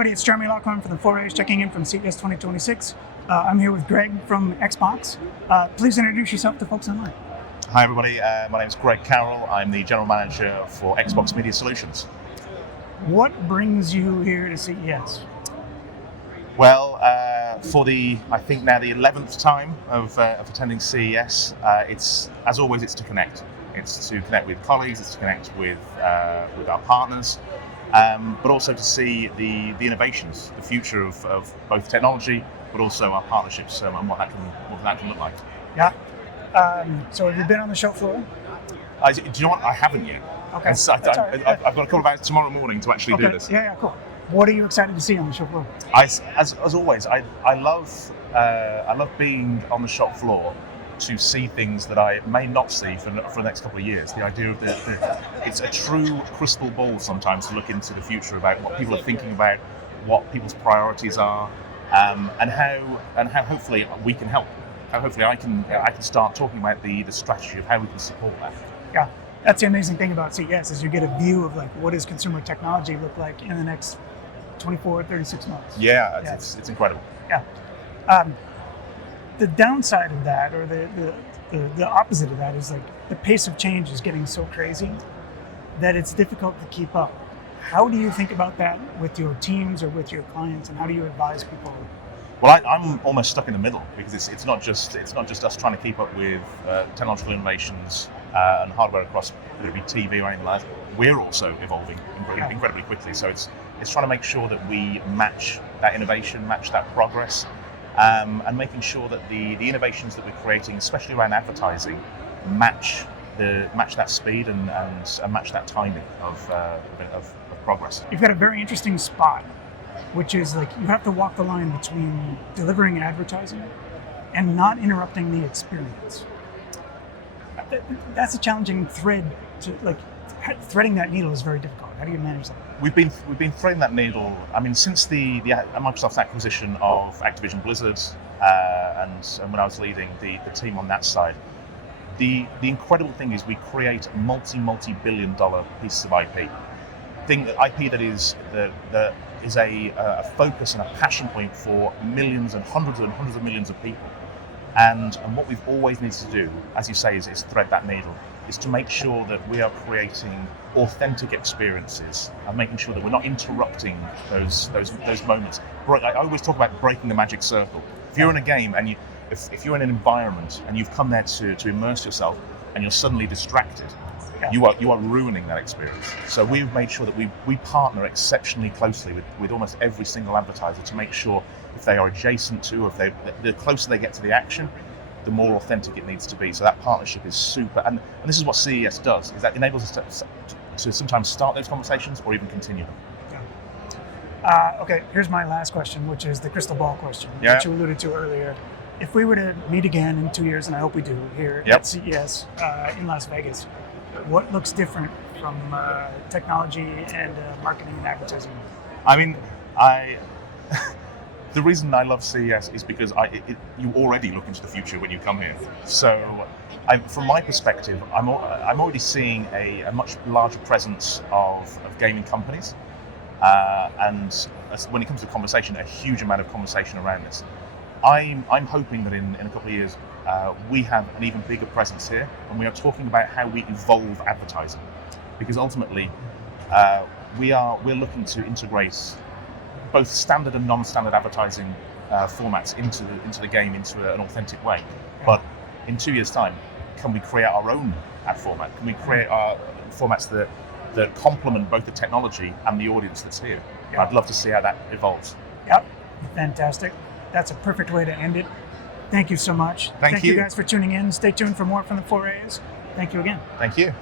everybody, it's Jeremy Lockhorn from the 4A's checking in from CES 2026. I'm here with Greg from Xbox. Please introduce yourself to folks online. Hi everybody, my name is Greg Carroll. I'm the General Manager for Xbox Media Solutions. What brings you here to CES? Well, for I think now the 11th time of attending CES, as always, it's to connect. It's to connect with colleagues, it's to connect with our partners, but also to see the innovations, the future of both technology, but also our partnerships and what that can look like. Yeah. So have you been on the show floor? Do you know what? I haven't yet. Okay. I've got a couple of hours tomorrow morning to actually do this. Yeah, cool. What are you excited to see on the show floor? As always, I love being on the shop floor to see things that I may not see for the next couple of years. The idea of it's a true crystal ball sometimes to look into the future about what people are thinking about, what people's priorities are, and how hopefully we can help. How hopefully I can start talking about the strategy of how we can support that. Yeah, that's the amazing thing about CES is you get a view of like what does consumer technology look like in the next 24, 36 months. Yeah. It's incredible. Yeah. The downside of that, or the opposite of that, is like the pace of change is getting so crazy that it's difficult to keep up. How do you think about that with your teams or with your clients, and how do you advise people? Well, I'm almost stuck in the middle because it's not just us trying to keep up with technological innovations and hardware across whether it be TV or anything like that. We're also evolving incredibly quickly. So it's trying to make sure that we match that innovation, match that progress, and making sure that the innovations that we're creating, especially around advertising, match that speed and match that timing of progress. You've got a very interesting spot, which is like you have to walk the line between delivering advertising and not interrupting the experience. That's a challenging thread to threading that needle is very difficult. How do you manage that? We've been threading that needle. I mean, since the Microsoft's acquisition of Activision Blizzard, and when I was leading the team on that side, the incredible thing is we create multi-billion-dollar pieces of IP. IP that is a focus and a passion point for millions and hundreds of millions of people. And what we've always needed to do, as you say, is thread that needle, is to make sure that we are creating authentic experiences and making sure that we're not interrupting those moments. I always talk about breaking the magic circle. If you're in a game and if you're in an environment and you've come there to immerse yourself and you're suddenly distracted, you are ruining that experience. So we've made sure that we partner exceptionally closely with almost every single advertiser to make sure if they are adjacent to, or if the closer they get to the action, the more authentic it needs to be. So that partnership is super, and this is what CES does, is that enables us to sometimes start those conversations or even continue them. Yeah. Okay, here's my last question, which is the crystal ball question, which you alluded to earlier. If we were to meet again in 2 years, and I hope we do, here at CES in Las Vegas, what looks different from technology and marketing and advertising? I mean, the reason I love CES is because you already look into the future when you come here. So, from my perspective, I'm already seeing a much larger presence of gaming companies, and when it comes to conversation, a huge amount of conversation around this. I'm hoping that in a couple of years, we have an even bigger presence here, and we are talking about how we evolve advertising, because ultimately we're looking to integrate both standard and non-standard advertising formats into the game into an authentic way. But in 2 years' time, can we create our own ad format? Can we create our formats that complement both the technology and the audience that's here? Yeah. I'd love to see how that evolves. Yep, fantastic. That's a perfect way to end it. Thank you so much. Thank you guys for tuning in. Stay tuned for more from the 4A's. Thank you again. Thank you.